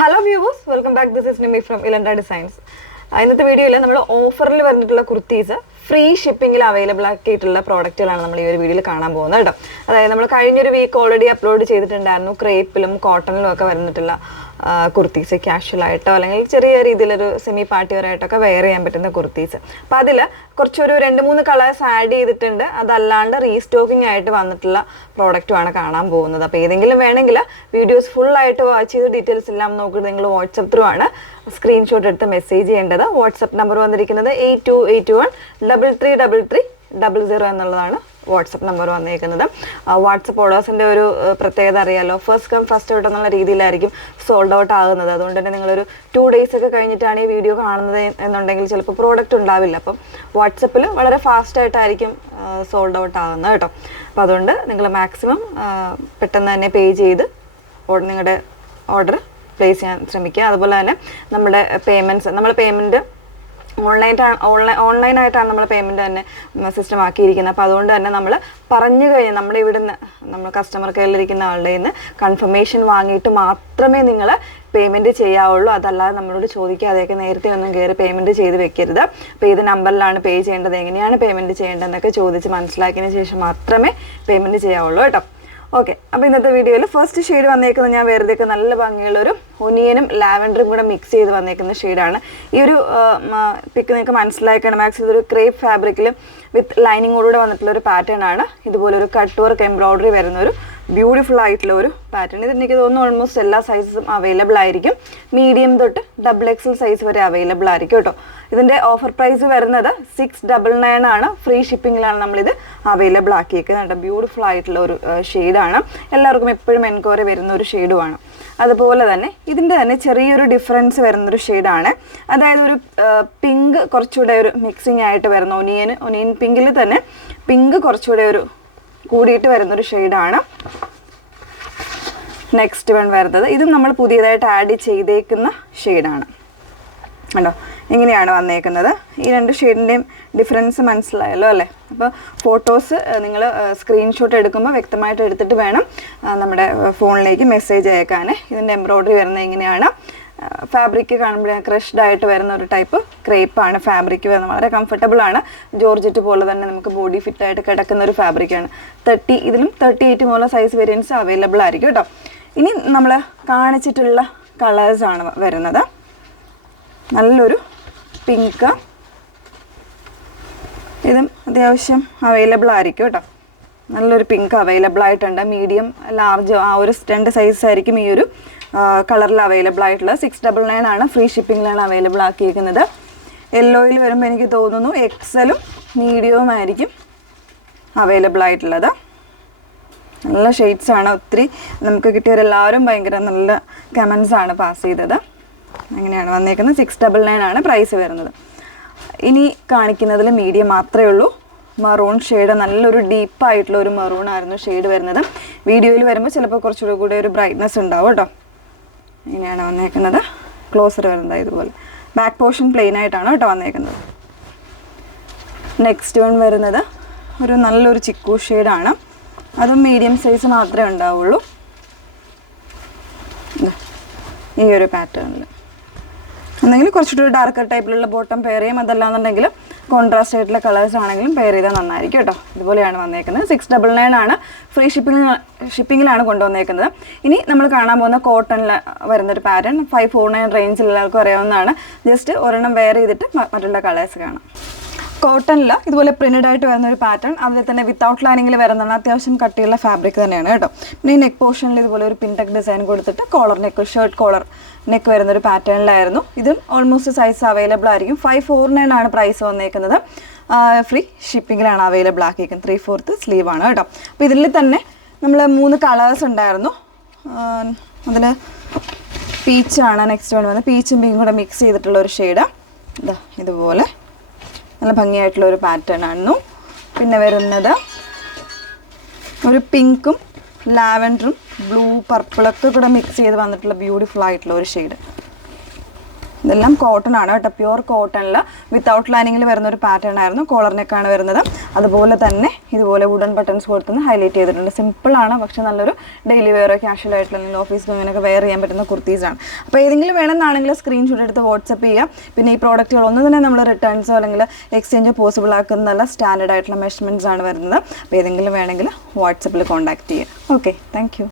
Hello viewers, welcome back. This is Nimi from Ilanda Designs. ഇന്നത്തെ വീഡിയോയിൽ നമ്മൾ ഓഫറിൽ വന്നിട്ടുള്ള കുർത്തീസ് ഫ്രീ ഷിപ്പിംഗിൽ അവൈലബിൾ ആക്കിയിട്ടുള്ള പ്രോഡക്റ്റുകളാണ് നമ്മൾ ഈ ഒരു വീഡിയോയിൽ കാണാൻ പോകുന്നത് കേട്ടോ. അതായത് നമ്മൾ കഴിഞ്ഞൊരു വീക്ക് ഓൾറെഡി അപ്ലോഡ് ചെയ്തിട്ടുണ്ടായിരുന്നു ക്രേപ്പിലും കോട്ടണിലും ഒക്കെ വന്നിട്ടുള്ള കുർത്തീസ്, കാഷ്വൽ ആയിട്ടോ അല്ലെങ്കിൽ ചെറിയ രീതിയിലൊരു സെമി പാർട്ടി വെയറായിട്ടൊക്കെ വെയർ ചെയ്യാൻ പറ്റുന്ന കുർത്തീസ്. അപ്പം അതിൽ കുറച്ചൊരു 2-3 കളേഴ്സ് ആഡ് ചെയ്തിട്ടുണ്ട്. അതല്ലാണ്ട് റീസ്റ്റോക്കിംഗ് ആയിട്ട് വന്നിട്ടുള്ള പ്രോഡക്റ്റുമാണ് കാണാൻ പോകുന്നത്. അപ്പോൾ ഏതെങ്കിലും വേണമെങ്കിൽ വീഡിയോസ് ഫുള്ളായിട്ട് വാച്ച് ചെയ്ത് ഡീറ്റെയിൽസ് എല്ലാം നോക്കി നിങ്ങൾ വാട്സപ്പ് ത്രൂ ആണ് സ്ക്രീൻഷോട്ട് എടുത്ത് മെസ്സേജ് ചെയ്യേണ്ടത്. വാട്സപ്പ് നമ്പർ വന്നിരിക്കുന്നത് 8281333300 എന്നുള്ളതാണ് വാട്സപ്പ് നമ്പർ വന്നിരിക്കുന്നത്. വാട്സപ്പ് ഓർഡേഴ്സിൻ്റെ ഒരു പ്രത്യേകത അറിയാലോ, ഫസ്റ്റ് കം ഫസ്റ്റ് ഔട്ട് എന്നുള്ള രീതിയിലായിരിക്കും സോൾഡ് ഔട്ട് ആകുന്നത്. അതുകൊണ്ട് തന്നെ നിങ്ങളൊരു 2 days ഒക്കെ കഴിഞ്ഞിട്ടാണ് ഈ വീഡിയോ കാണുന്നത് എന്നുണ്ടെങ്കിൽ ചിലപ്പോൾ പ്രോഡക്റ്റ് ഉണ്ടാവില്ല. അപ്പം വാട്സപ്പിൽ വളരെ ഫാസ്റ്റായിട്ടായിരിക്കും സോൾഡ് ഔട്ട് ആകുന്നത് കേട്ടോ. അപ്പോൾ അതുകൊണ്ട് നിങ്ങൾ മാക്സിമം പെട്ടെന്ന് തന്നെ പേ ചെയ്ത് നിങ്ങളുടെ ഓർഡർ പ്ലേസ് ചെയ്യാൻ ശ്രമിക്കുക. അതുപോലെ തന്നെ നമ്മുടെ പേയ്മെൻറ്റ് ഓൺലൈനായിട്ടാണ് നമ്മൾ പേയ്മെൻറ്റ് തന്നെ സിസ്റ്റം ആക്കിയിരിക്കുന്നത്. അപ്പോൾ അതുകൊണ്ട് തന്നെ നമ്മൾ പറഞ്ഞു കഴിഞ്ഞാൽ നമ്മുടെ ഇവിടുന്ന് നമ്മൾ കസ്റ്റമർ കെയറിലിരിക്കുന്ന ആളുടെ നിന്ന് കൺഫർമേഷൻ വാങ്ങിയിട്ട് മാത്രമേ നിങ്ങൾ പേയ്മെൻറ്റ് ചെയ്യാവുള്ളൂ. അതല്ലാതെ നമ്മളോട് ചോദിക്കാതെയൊക്കെ നേരത്തെ ഒന്നും കയറി പേയ്മെൻറ്റ് ചെയ്ത് വെക്കരുത്. അപ്പോൾ ഏത് നമ്പറിലാണ് പേ ചെയ്യേണ്ടത്, എങ്ങനെയാണ് പേയ്മെൻറ്റ് ചെയ്യേണ്ടതെന്നൊക്കെ ചോദിച്ച് മനസ്സിലാക്കിയതിന് ശേഷം മാത്രമേ പേയ്മെൻറ്റ് ചെയ്യാവുള്ളൂ കേട്ടോ. ഓക്കെ, അപ്പോൾ ഇന്നത്തെ വീഡിയോയിൽ ഫസ്റ്റ് ഷെയ്ഡ് വന്നേക്കുന്നത് ഞാൻ വെറുതെയൊക്കെ നല്ല ഭംഗിയുള്ളൊരു ഒനിയനും ലാവൻഡറും കൂടെ മിക്സ് ചെയ്ത് വന്നേക്കുന്ന ഷെയ്ഡാണ്. ഈ ഒരു പിക്ക് നിങ്ങൾക്ക് മനസ്സിലാക്കണം. മാക്സിമം ഇതൊരു ക്രേപ്പ് ഫാബ്രിക്കിൽ വിത്ത് ലൈനിങ്ങോടുകൂടെ വന്നിട്ടുള്ളൊരു പാറ്റേൺ ആണ്. ഇതുപോലൊരു കട്ട് വർക്ക് എംബ്രോയ്ഡറി വരുന്ന ഒരു ബ്യൂട്ടിഫുൾ ആയിട്ടുള്ള ഒരു പാറ്റേൺ. ഇത് എനിക്ക് തോന്നുന്നു ഓൾമോസ്റ്റ് എല്ലാ സൈസസും അവൈലബിൾ ആയിരിക്കും. മീഡിയം തൊട്ട് XXL സൈസ് വരെ അവൈലബിൾ ആയിരിക്കും കേട്ടോ. ഇതിൻ്റെ ഓഫർ പ്രൈസ് വരുന്നത് 699 ആണ്. ഫ്രീ ഷിപ്പിങ്ങിലാണ് നമ്മളിത് അവൈലബിൾ ആക്കിയേക്കുന്നത്. ബ്യൂട്ടിഫുൾ ആയിട്ടുള്ള ഒരു ഷെയ്ഡാണ്. എല്ലാവർക്കും എപ്പോഴും എൻക്വയറി വരുന്ന ഒരു ഷെയ്ഡുമാണ്. അതുപോലെ തന്നെ ഇതിൻ്റെ തന്നെ ചെറിയൊരു ഡിഫറൻസ് വരുന്നൊരു ഷെയ്ഡാണ്. അതായത് ഒരു പിങ്ക് കുറച്ചുകൂടെ ഒരു മിക്സിങ് ആയിട്ട് വരുന്ന ഒനിയൻ പിങ്കിൽ തന്നെ പിങ്ക് കുറച്ചുകൂടെ ഒരു കൂടിയിട്ട് വരുന്നൊരു ഷെയ്ഡാണ്. നെക്സ്റ്റ് വൺ വരുന്നത് ഇതും നമ്മൾ പുതിയതായിട്ട് ആഡ് ചെയ്തേക്കുന്ന ഷെയ്ഡാണ് കണ്ടോ. ഇങ്ങനെയാണ് വന്നേക്കുന്നത്. ഈ 2 ഷെയ്ഡിൻ്റെയും ഡിഫറൻസ് മനസ്സിലായല്ലോ അല്ലേ. അപ്പോൾ ഫോട്ടോസ് നിങ്ങൾ സ്ക്രീൻഷോട്ട് എടുക്കുമ്പോൾ വ്യക്തമായിട്ട് എടുത്തിട്ട് വേണം നമ്മുടെ ഫോണിലേക്ക് മെസ്സേജ് അയക്കാൻ. ഇതിൻ്റെ എംബ്രോയ്ഡറി വരുന്നത് ഇങ്ങനെയാണ്. ഫാബ്രിക് കാണുമ്പോൾ ക്രഷ്ഡ് ആയിട്ട് വരുന്ന ഒരു ടൈപ്പ് ക്രേപ്പാണ് ഫാബ്രിക് വരുന്നത്. വളരെ കംഫർട്ടബിൾ ആണ്. ജോർജറ്റ് പോലെ തന്നെ നമുക്ക് ബോഡി ഫിറ്റായിട്ട് കിടക്കുന്ന ഒരു ഫാബ്രിക്കാണ്. ഇതിലും 38 മുതലുള്ള സൈസ് വേരിയൻസ് അവൈലബിൾ ആയിരിക്കും കേട്ടോ. ഇനി നമ്മൾ കാണിച്ചിട്ടുള്ള കളേഴ്സാണ് വരുന്നത്. നല്ലൊരു പിങ്ക്, ഇതും അത്യാവശ്യം അവൈലബിൾ ആയിരിക്കും കേട്ടോ. നല്ലൊരു പിങ്ക് അവൈലബിൾ ആയിട്ടുണ്ട്. മീഡിയം, ലാർജ് ആ ഒരു 2 സൈസ് ആയിരിക്കും ഈ ഒരു കളറിൽ അവൈലബിൾ ആയിട്ടുള്ളത്. 699 ആണ്. Free ഷിപ്പിങ്ങിലാണ് available ആക്കിയിരിക്കുന്നത്. യെല്ലോയിൽ വരുമ്പോൾ എനിക്ക് തോന്നുന്നു XLും മീഡിയവും ആയിരിക്കും അവൈലബിൾ ആയിട്ടുള്ളത്. നല്ല ഷെയ്ഡ്സാണ്. ഒത്തിരി നമുക്ക് കിട്ടിയവരെല്ലാവരും ഭയങ്കര നല്ല കമൻസാണ് പാസ് ചെയ്തത്. അങ്ങനെയാണ് വന്നേക്കുന്നത്. 699 ആണ് പ്രൈസ് വരുന്നത്. ഇനി കാണിക്കുന്നതിൽ മീഡിയം മാത്രമേ ഉള്ളൂ. മറൂൺ ഷെയ്ഡ്, നല്ലൊരു ഡീപ്പായിട്ടുള്ള ഒരു മറൂൺ ആയിരുന്നു ഷെയ്ഡ് വരുന്നത്. വീഡിയോയിൽ വരുമ്പോൾ ചിലപ്പോൾ കുറച്ചുകൂടെ കൂടെ ഒരു ബ്രൈറ്റ്നെസ് ഉണ്ടാവും കേട്ടോ. ഇങ്ങനെയാണ് വന്നേക്കുന്നത്. ക്ലോസർ വരുന്നത് ഇതുപോലെ. ബാക്ക് പോർഷൻ പ്ലെയിൻ ആയിട്ടാണ് കേട്ടോ വന്നേക്കുന്നത്. നെക്സ്റ്റ് വൺ വരുന്നത് ഒരു നല്ലൊരു ചിക്കു ഷെയ്ഡാണ്. അതും മീഡിയം സൈസ് മാത്രമേ ഉണ്ടാവുള്ളൂ. ഈ ഒരു പാറ്റേണിൽ എന്നെങ്കിൽ കുറച്ചുകൂടി ഡാർക്കർ ടൈപ്പിലുള്ള ബോട്ടം പെയർ ചെയ്യും. അതല്ലാന്നുണ്ടെങ്കിൽ കോൺട്രാസ്റ്റ് ആയിട്ടുള്ള കളേഴ്സ് ആണെങ്കിലും പെയർ ചെയ്താൽ നന്നായിരിക്കും കേട്ടോ. ഇതുപോലെയാണ് വന്നേക്കുന്നത്. 699 ആണ്. ഫ്രീ ഷിപ്പിങ്ങിലാണ് കൊണ്ടുവന്നേക്കുന്നത്. ഇനി നമ്മൾ കാണാൻ പോകുന്ന കോട്ടണിൽ വരുന്നൊരു പാറ്റേൺ 549 റേഞ്ചിൽ എല്ലാവർക്കും അറിയാവുന്നതാണ്. ജസ്റ്റ് ഒരെണ്ണം വെയർ ചെയ്തിട്ട് മറ്റുള്ള കളേഴ്സ് കാണാം. കോട്ടണിൽ ഇതുപോലെ പ്രിന്റഡ് ആയിട്ട് വരുന്നൊരു പാറ്റേൺ. അതിൽ തന്നെ വിത്തൗട്ട് ലൈനിങ്ങിൽ വരുന്നതാണ്. അത്യാവശ്യം കട്ടിയുള്ള ഫാബ്രിക് തന്നെയാണ് കേട്ടോ. പിന്നെ ഈ നെക്ക് പോർഷനിൽ ഇതുപോലെ ഒരു പിൻടെക് ഡിസൈൻ കൊടുത്തിട്ട് collar neck, shirt collar neck വരുന്നൊരു പാറ്റേണിലായിരുന്നു. ഇതും ഓൾമോസ്റ്റ് സൈസ് അവൈലബിൾ ആയിരിക്കും. 549 ആണ് പ്രൈസ് വന്നേക്കുന്നത്. Free ഷിപ്പിങ്ങിലാണ് available ആക്കിയിരിക്കുന്നത്. 3/4 സ്ലീവാണ് കേട്ടോ. അപ്പോൾ ഇതിൽ തന്നെ നമ്മൾ 3 കളേഴ്സ് ഉണ്ടായിരുന്നു. അതിൽ പീച്ചാണ് നെക്സ്റ്റ് വൺ വന്നത്. പീച്ചും പിങ്കും കൂടെ മിക്സ് ചെയ്തിട്ടുള്ള ഒരു ഷെയ്ഡ്. ഇതുപോലെ നല്ല ഭംഗിയായിട്ടുള്ള ഒരു പാറ്റേൺ ആയിരുന്നു. പിന്നെ വരുന്നത് ഒരു പിങ്കും ലാവൻഡറും ബ്ലൂ പർപ്പിളൊക്കെ കൂടെ മിക്സ് ചെയ്ത് വന്നിട്ടുള്ള ബ്യൂട്ടിഫുൾ ആയിട്ടുള്ള ഒരു ഷെയ്ഡ്. ഇതെല്ലാം കോട്ടൺ ആണ് കേട്ടോ, പ്യുവർ കോട്ടണിൽ വിത്തൗട്ട് ലൈനിങ്ങിൽ വരുന്ന ഒരു പാറ്റേൺ ആയിരുന്നു. കോളർ നെക്കാണ് വരുന്നത്. അതുപോലെ തന്നെ ഇതുപോലെ വുഡൻ ബട്ടൺസ് കൊടുത്തുനിന്ന് ഹൈലൈറ്റ് ചെയ്തിട്ടുണ്ട്. സിമ്പിളാണ്, പക്ഷേ നല്ലൊരു ഡെയിലി വെയർ ക്യാഷ്വൽ ആയിട്ടുള്ള അല്ലെങ്കിൽ ഓഫീസിൽ ഇങ്ങനെയൊക്കെ വെയർ ചെയ്യാൻ പറ്റുന്ന കുർത്തീസാണ്. അപ്പോൾ ഏതെങ്കിലും വേണമെന്നാണെങ്കിൽ സ്ക്രീൻഷോട്ട് എടുത്ത് വാട്സപ്പ് ചെയ്യുക. പിന്നെ ഈ പ്രോഡക്റ്റുകൾ ഒന്നും തന്നെ നമ്മൾ റിട്ടേൺസോ അല്ലെങ്കിൽ എക്സ്ചേഞ്ചോ പോസിബിൾ ആക്കുന്നതല്ല, സ്റ്റാൻഡേർഡ് ആയിട്ടുള്ള മെഷർമെൻറ്റ്സ് ആണ് വരുന്നത്. അപ്പോൾ ഏതെങ്കിലും വേണമെങ്കിൽ വാട്സപ്പിൽ കോൺടാക്ട് ചെയ്യുക. Okay, thank you.